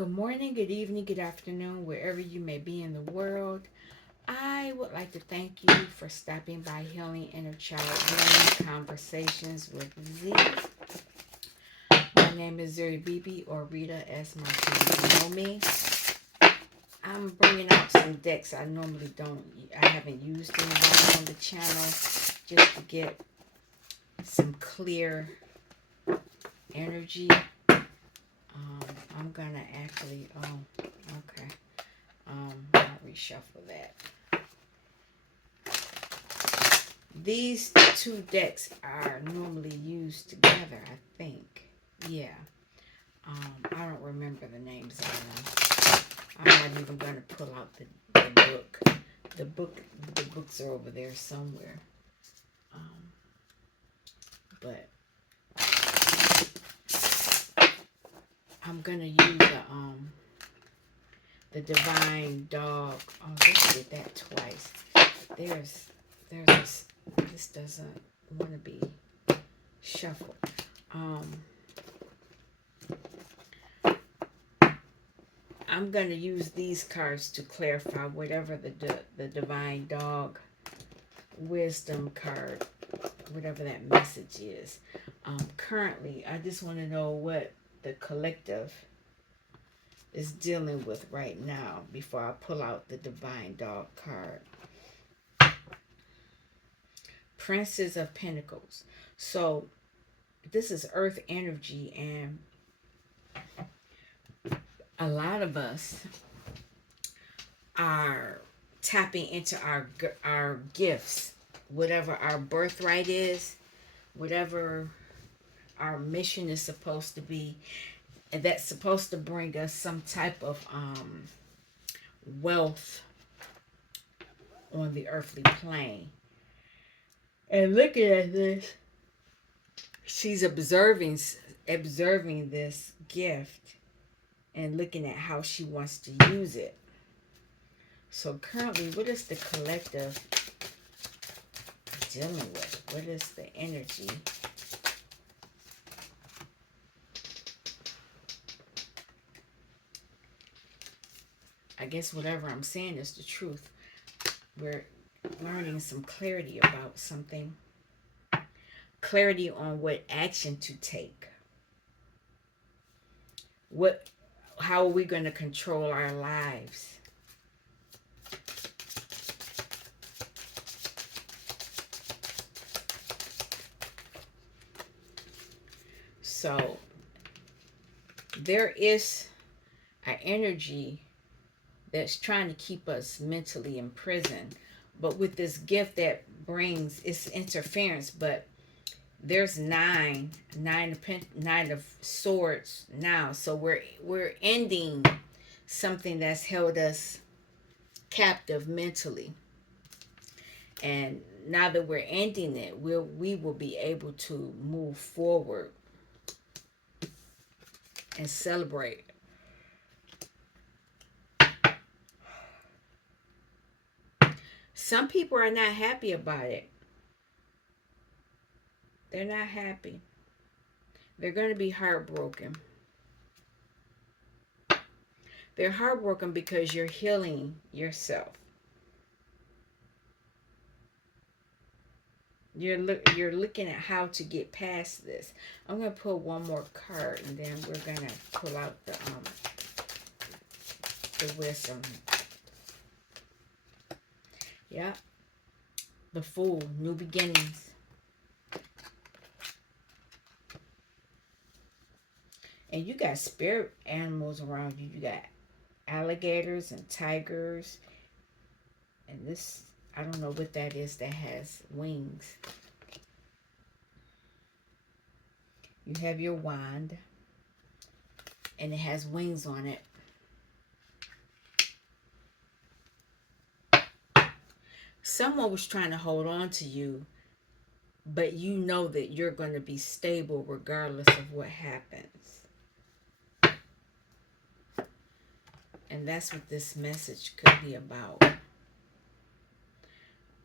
Good morning, good evening, good afternoon, wherever you may be in the world. I would like to thank you for stopping by Healing Inner Child Healing Conversations with Z. My name is Zuri Bibi, or Rita as my friends know me. I'm bringing out some decks I haven't used in a while on the channel, just to get some clear energy. I'm gonna actually, okay. I'll reshuffle that. These two decks are normally used together, I think. Yeah. I don't remember the names of them. I'm not even going to pull out the book. The books are over there somewhere. Um, but I'm going to use the Divine Dog. Oh, they did that twice. There's this doesn't want to be shuffled. I'm going to use these cards to clarify whatever the Divine Dog Wisdom card, whatever that message is. Currently, I just want to know what the collective is dealing with right now before I pull out the Divine Dog card. Princess of Pentacles. So, this is Earth energy, and a lot of us are tapping into our gifts, whatever our birthright is, whatever our mission is supposed to be, and that's supposed to bring us some type of wealth on the earthly plane. And looking at this, she's observing this gift and looking at how she wants to use it. So currently, what is the collective dealing with? What is the energy? I guess whatever I'm saying is the truth. We're learning some clarity about something. Clarity on what action to take. How are we going to control our lives? So there is an energy that's trying to keep us mentally imprisoned. But with this gift that brings its interference, but there's nine of swords now. So we're ending something that's held us captive mentally. And now that we're ending it, we will be able to move forward and celebrate. Some people are not happy about it. They're not happy. They're going to be heartbroken. They're heartbroken because you're healing yourself. You're looking at how to get past this. I'm going to pull one more card, and then we're going to pull out the wisdom. Yeah. The Fool, new beginnings. And you got spirit animals around you. You got alligators and tigers. And this, I don't know what that is that has wings. You have your wand. And it has wings on it. Someone was trying to hold on to you, but you know that you're going to be stable regardless of what happens. And that's what this message could be about.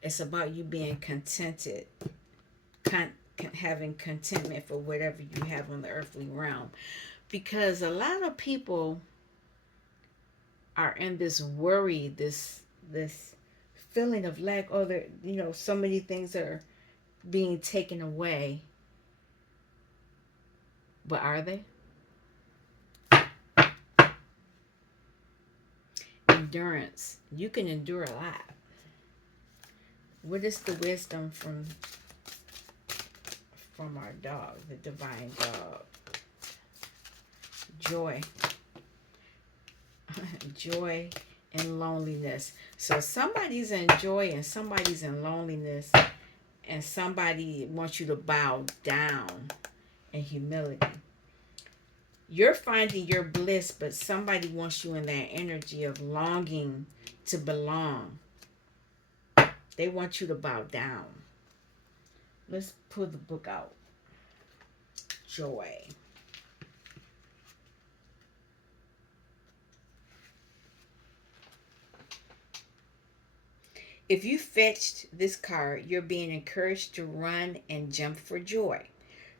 It's about you being contented, having contentment for whatever you have on the earthly realm. Because a lot of people are in this worry, this feeling of lack, oh, there, so many things are being taken away. But are they? Endurance. You can endure a lot. What is the wisdom from our dog, the divine dog? Joy. Joy and loneliness. So somebody's in joy and somebody's in loneliness, and somebody wants you to bow down in humility. You're finding your bliss, but somebody wants you in that energy of longing to belong. They want you to bow down. Let's pull the book out. Joy. If you fetched this card, you're being encouraged to run and jump for joy.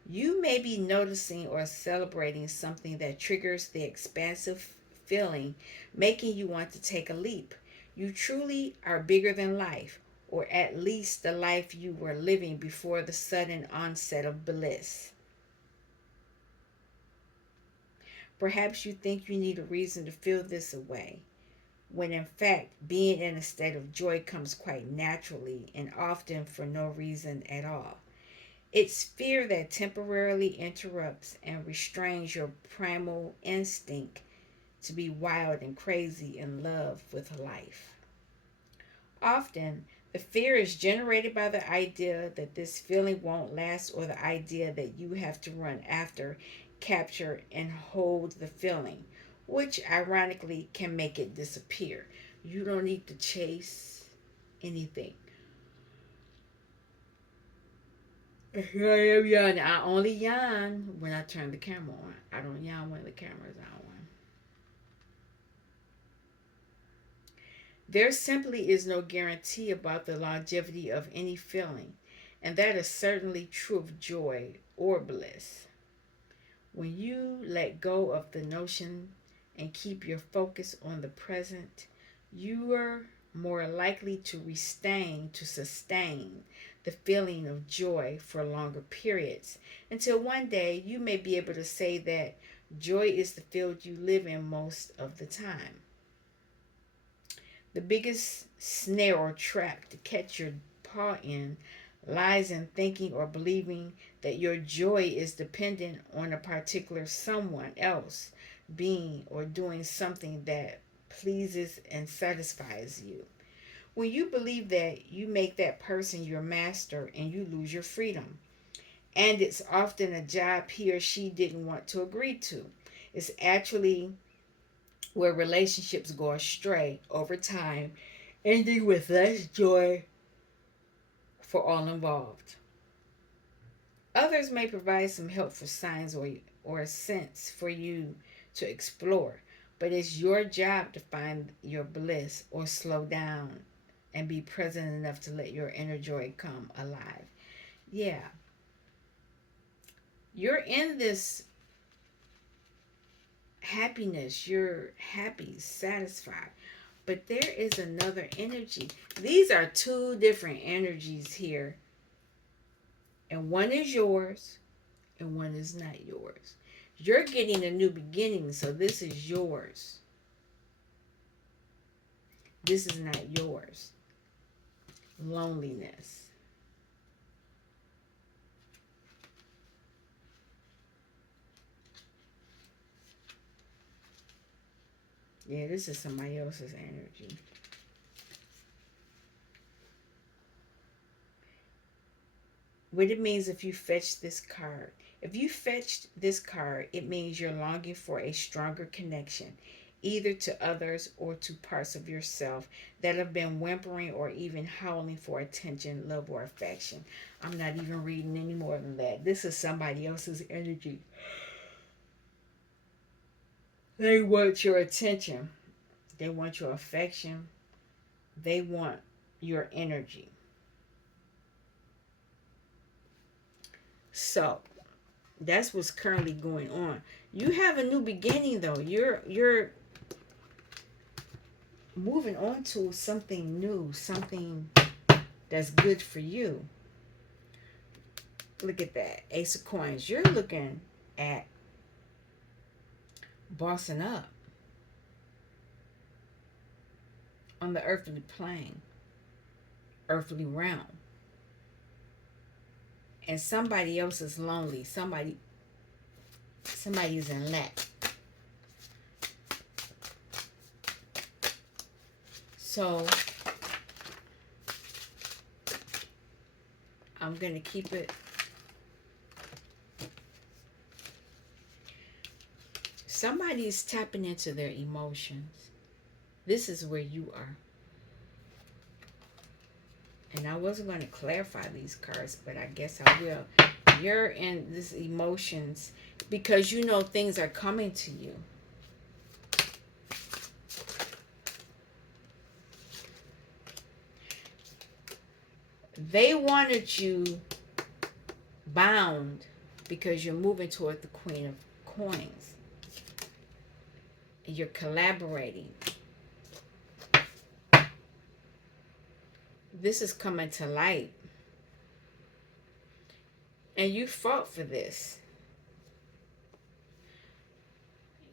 You may be noticing or celebrating something that triggers the expansive feeling, making you want to take a leap. You truly are bigger than life, or at least the life you were living before the sudden onset of bliss. Perhaps you think you need a reason to feel this way, when in fact, being in a state of joy comes quite naturally and often for no reason at all. It's fear that temporarily interrupts and restrains your primal instinct to be wild and crazy in love with life. Often, the fear is generated by the idea that this feeling won't last, or the idea that you have to run after, capture, and hold the feeling, which ironically can make it disappear. You don't need to chase anything. Here I am yawning. I only yawn when I turn the camera on. I don't yawn when the camera's on. There simply is no guarantee about the longevity of any feeling, and that is certainly true of joy or bliss. When you let go of the notion and keep your focus on the present, you are more likely to sustain the feeling of joy for longer periods, until one day you may be able to say that joy is the field you live in most of the time. The biggest snare or trap to catch your paw in lies in thinking or believing that your joy is dependent on a particular someone else being or doing something that pleases and satisfies you. When you believe that, you make that person your master and you lose your freedom. And it's often a job he or she didn't want to agree to. It's actually where relationships go astray over time, ending with less joy for all involved. Others may provide some helpful signs or a sense for you to explore, but it's your job to find your bliss or slow down and be present enough to let your inner joy come alive. Yeah, you're in this happiness, you're happy, satisfied, but there is another energy. These are two different energies here, and one is yours and one is not yours. You're getting a new beginning, so this is yours. This is not yours. Loneliness. Yeah, this is somebody else's energy. What it means if you fetch this card. If you fetched this card, it means you're longing for a stronger connection, either to others or to parts of yourself that have been whimpering or even howling for attention, love, or affection. I'm not even reading any more than that. This is somebody else's energy. They want your attention, they want your affection, they want your energy. So, that's what's currently going on. You have a new beginning though. You're moving on to something new, something that's good for you. Look at that. Ace of Coins. You're looking at bossing up on the earthly plane, earthly realm. And somebody else is lonely. Somebody's in lack. So I'm going to keep it. Somebody is tapping into their emotions. This is where you are. And I wasn't going to clarify these cards, but I guess I will. You're in this emotions because you know things are coming to you. They wanted you bound because you're moving toward the Queen of Coins. You're collaborating. This is coming to light. And you fought for this.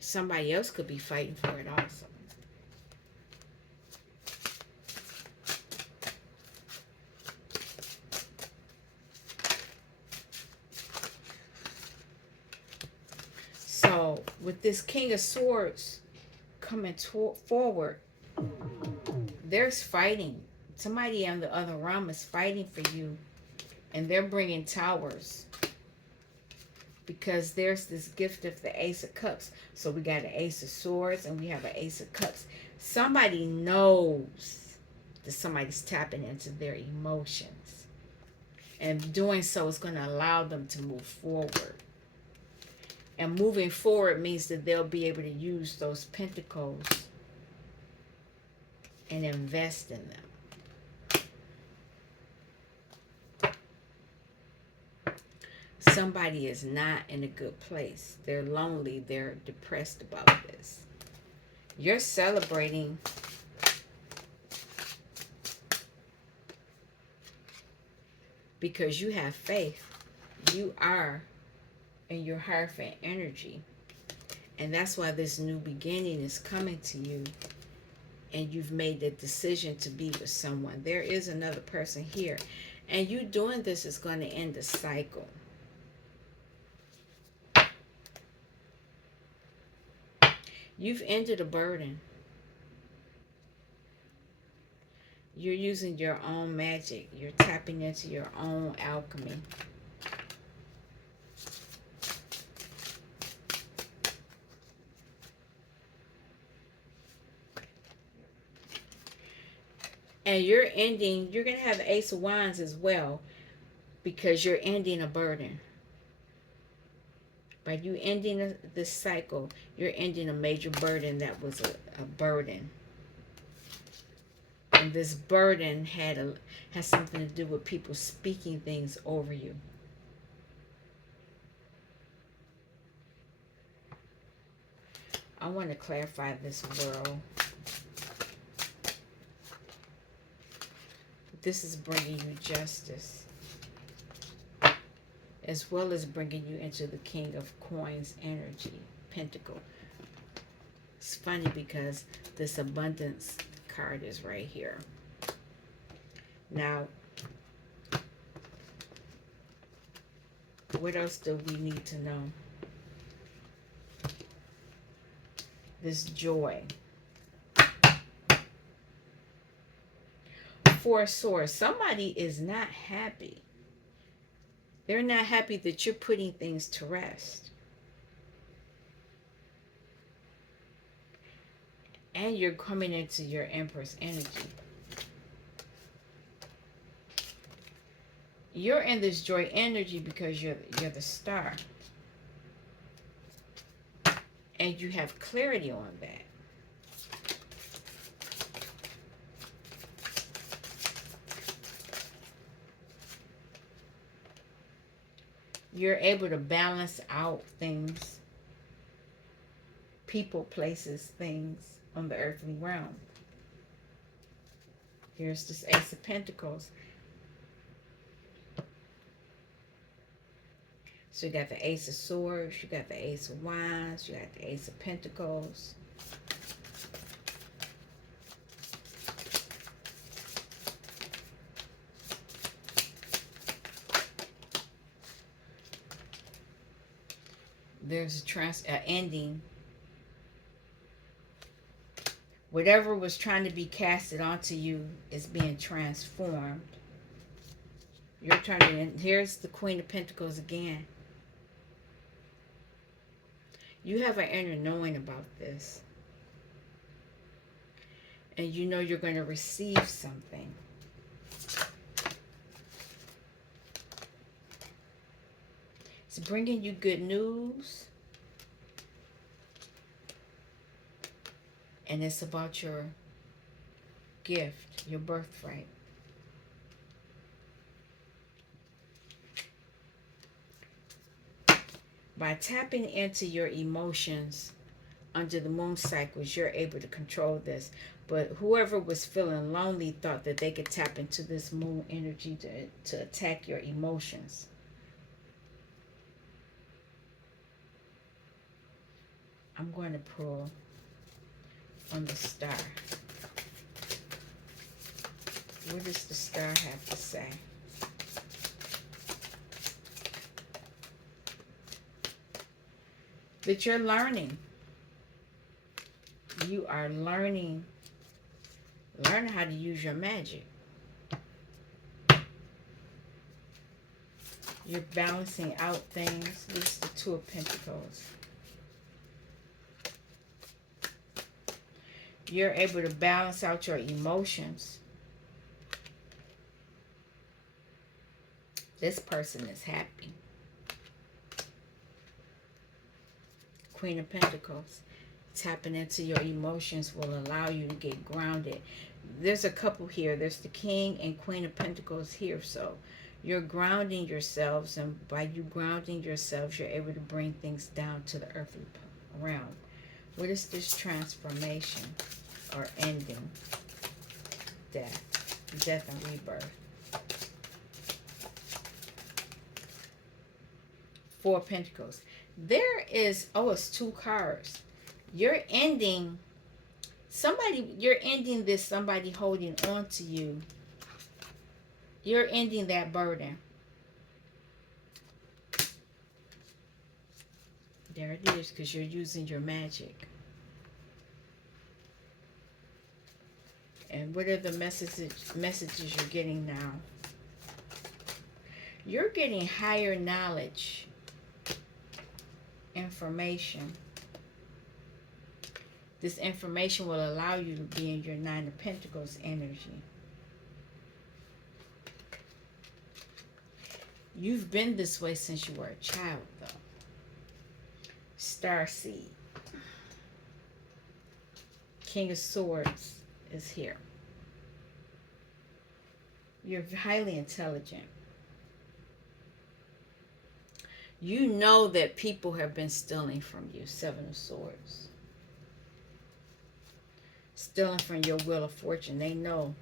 Somebody else could be fighting for it also. So with this King of Swords coming forward, there's fighting. Somebody on the other realm is fighting for you, and they're bringing towers because there's this gift of the Ace of Cups. So we got an Ace of Swords and we have an Ace of Cups. Somebody knows that somebody's tapping into their emotions, and doing so is going to allow them to move forward. And moving forward means that they'll be able to use those pentacles and invest in them. Somebody is not in a good place. They're lonely. They're depressed about this. You're celebrating because you have faith. You are in your Hierophant energy. And that's why this new beginning is coming to you. And you've made the decision to be with someone. There is another person here. And you doing this is going to end the cycle. You've ended a burden. You're using your own magic. You're tapping into your own alchemy. And you're going to have Ace of Wands as well, because you're ending a burden. By you ending this cycle, you're ending a major burden that was a burden. And this burden has something to do with people speaking things over you. I want to clarify this world. This is bringing you justice, as well as bringing you into the King of Coins energy, Pentacle. It's funny because this abundance card is right here. Now, what else do we need to know? This joy. Four of Swords. Somebody is not happy. They're not happy that you're putting things to rest. And you're coming into your Empress energy. You're in this joy energy because you're the star. And you have clarity on that. You're able to balance out things, people, places, things on the earthly realm. Here's this Ace of Pentacles. So you got the Ace of Swords, you got the Ace of Wands, you got the Ace of Pentacles. There's a ending. Whatever was trying to be casted onto you is being transformed. You're turning in. Here's the Queen of Pentacles again. You have an inner knowing about this. And you know you're going to receive something. It's bringing you good news. And it's about your gift, your birthright. By tapping into your emotions under the moon cycles, you're able to control this. But whoever was feeling lonely thought that they could tap into this moon energy to attack your emotions. I'm going to pull on the star. What does the star have to say? That you're learning. You are learning how to use your magic. You're balancing out things. This is the Two of Pentacles. You're able to balance out your emotions. This person is happy. Queen of Pentacles. Tapping into your emotions will allow you to get grounded. There's a couple here. There's the King and Queen of Pentacles here. So you're grounding yourselves, and by you grounding yourselves, you're able to bring things down to the earthly realm. What is this transformation or ending? Death and rebirth. Four of Pentacles. There is, it's two cards. You're ending this somebody holding on to you. You're ending that burden. There it is, because you're using your magic. And what are the messages you're getting now? You're getting higher knowledge, information. This information will allow you to be in your Nine of Pentacles energy. You've been this way since you were a child, though. Starseed. King of Swords is here. You're highly intelligent. You know that people have been stealing from you. Seven of Swords. Stealing from your Wheel of Fortune. They know.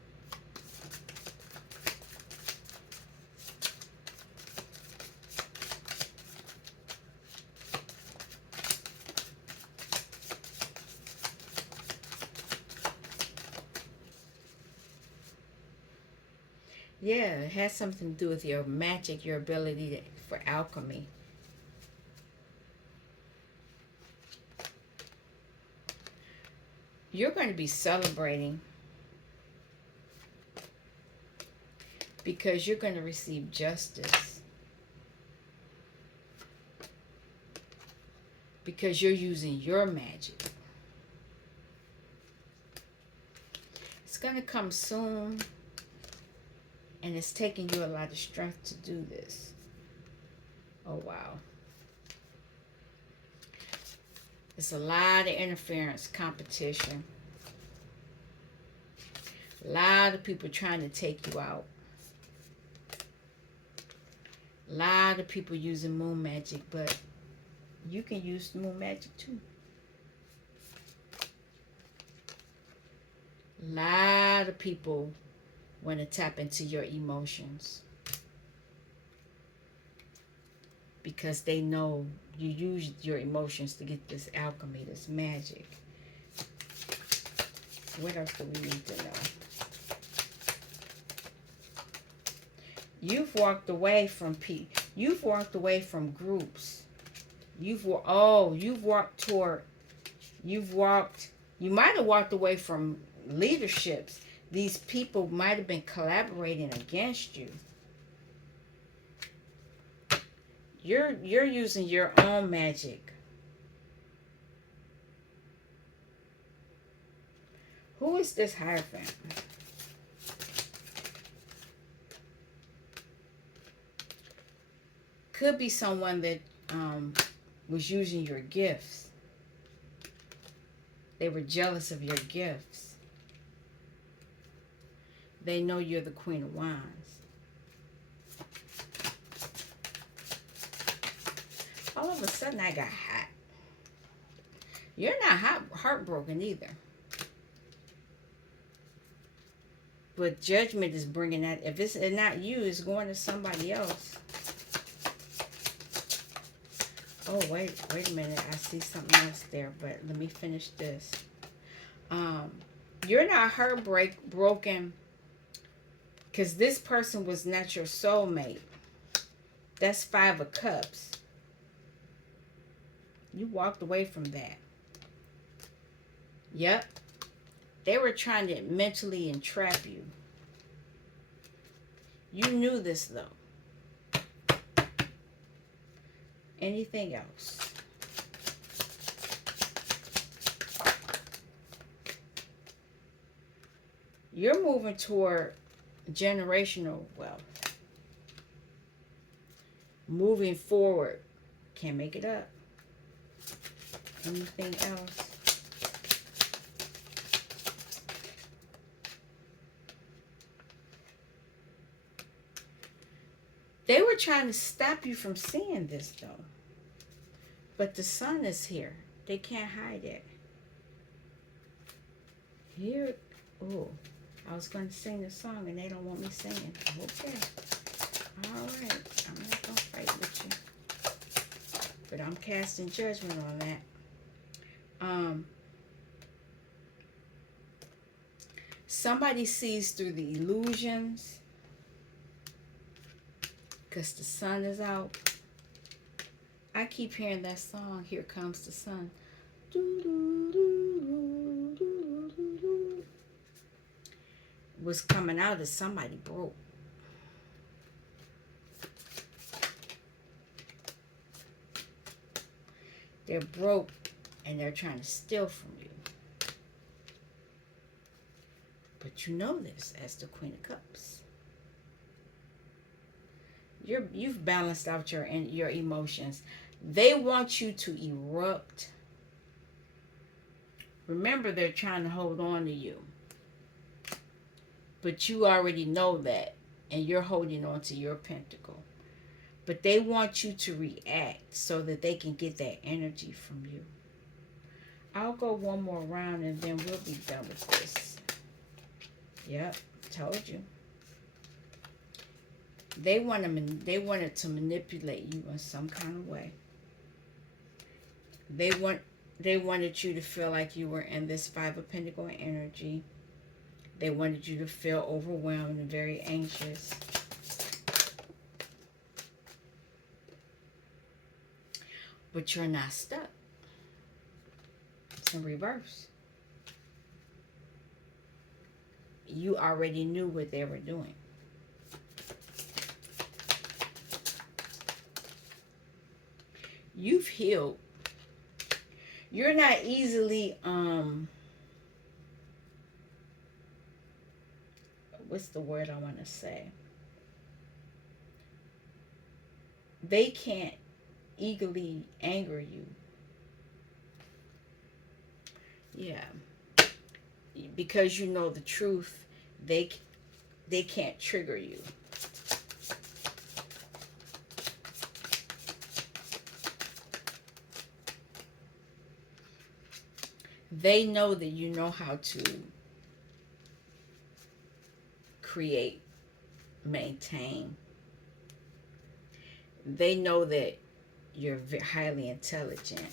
Yeah, it has something to do with your magic, your ability for alchemy. You're going to be celebrating because you're going to receive justice. Because you're using your magic. It's going to come soon. And it's taking you a lot of strength to do this. Oh, wow. It's a lot of interference, competition. A lot of people trying to take you out. A lot of people using moon magic, but you can use moon magic too. A lot of people want to tap into your emotions because they know you use your emotions to get this alchemy, this magic. What else do we need to know? You've walked away from You've walked away from groups. You've walked toward. You've walked. You might have walked away from leaderships. These people might have been collaborating against you. You're using your own magic. Who is this Hierophant? Could be someone that was using your gifts. They were jealous of your gifts. They know you're the Queen of Wands. All of a sudden, I got hot. You're not heartbroken either. But judgment is bringing that. If it's not you, it's going to somebody else. Oh, wait a minute. I see something else there, but let me finish this. You're not heartbroken because this person was not your soulmate. That's 5 of Cups. You walked away from that. Yep. They were trying to mentally entrap you. You knew this, though. Anything else? You're moving toward generational wealth. Moving forward. Can't make it up. Anything else? They were trying to stop you from seeing this, though. But the sun is here. They can't hide it. Here, oh, I was going to sing the song and they don't want me singing. Okay. All right. I'm not going to fight with you. But I'm casting judgment on that. Somebody sees through the illusions because the sun is out. I keep hearing that song, Here Comes the Sun. What's coming out is somebody broke. They're broke and they're trying to steal from you. But you know this as the Queen of Cups. You've balanced out your emotions. They want you to erupt. Remember, they're trying to hold on to you. But you already know that. And you're holding on to your pentacle. But they want you to react so that they can get that energy from you. I'll go one more round and then we'll be done with this. Yep, told you. They wanted to manipulate you in some kind of way. They wanted you to feel like you were in this 5 of Pentacles energy. They wanted you to feel overwhelmed and very anxious. But you're not stuck. It's in reverse. You already knew what they were doing. You've healed. You're not easily, what's the word I want to say? They can't eagerly anger you. Yeah. Because you know the truth, they can't trigger you. They know that you know how to create, maintain. They know that you're highly intelligent.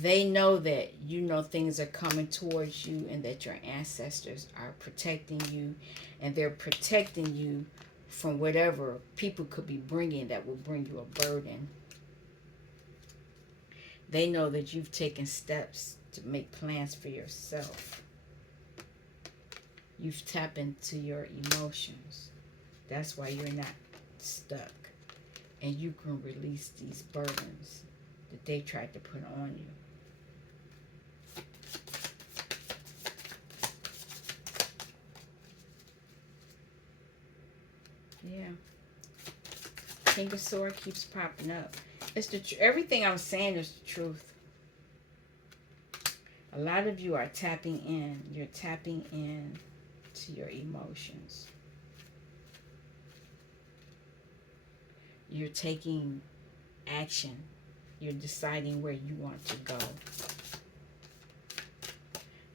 They know that you know things are coming towards you and that your ancestors are protecting you, and they're protecting you from whatever people could be bringing that will bring you a burden. They know that you've taken steps to make plans for yourself. You've tapped into your emotions. That's why you're not stuck. And you can release these burdens that they tried to put on you. Yeah. King of Sword keeps popping up. It's the everything I'm saying is the truth. A lot of you are tapping in. You're tapping in to your emotions. You're taking action. You're deciding where you want to go.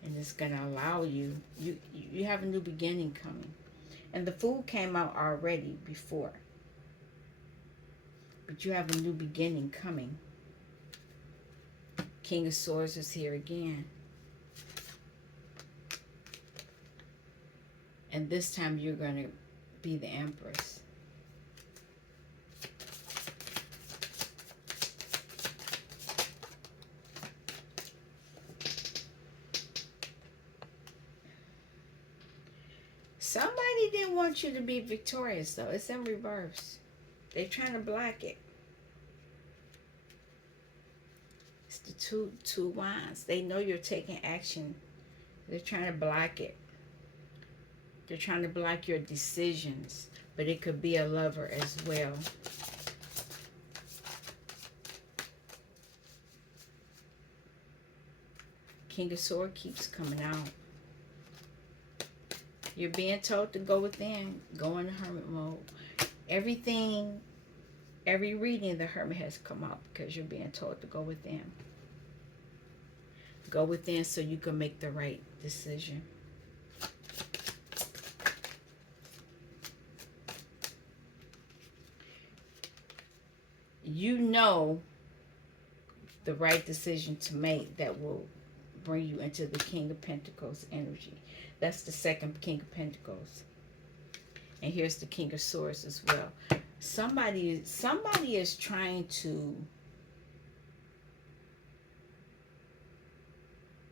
And it's going to allow you, you have a new beginning coming. And the Fool came out already before. But you have a new beginning coming. King of Swords is here again. And this time you're going to be the Empress. Somebody didn't want you to be victorious, though. It's in reverse. They're trying to block it. It's the two wands. They know you're taking action. They're trying to block it. They're trying to block your decisions. But it could be a lover as well. King of Swords keeps coming out. You're being told to go within. Go in the hermit mode. Everything, every reading the hermit has come out because you're being told to go within. Go within so you can make the right decision. You know the right decision to make that will bring you into the King of Pentacles energy. That's the second King of Pentacles. And here's the King of Swords as well. Somebody is trying to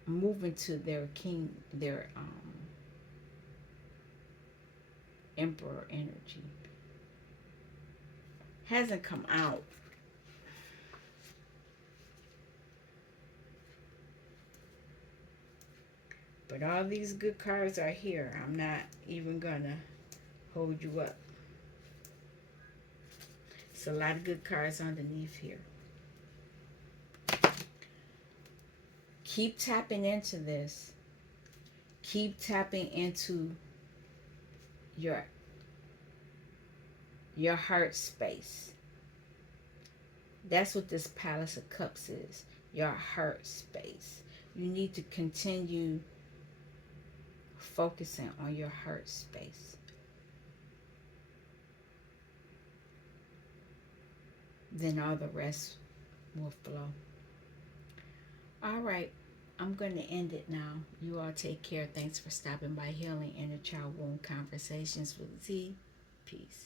move into their Emperor energy. Hasn't come out. But all these good cards are here. I'm not even gonna hold you up. It's a lot of good cards underneath here. Keep tapping into this. Keep tapping into your heart space. That's what this Palace of Cups is. Your heart space. You need to continue focusing on your heart space. Then all the rest will flow. All right. I'm going to end it now. You all take care. Thanks for stopping by Healing Inner Child Wound Conversations with Z. Peace.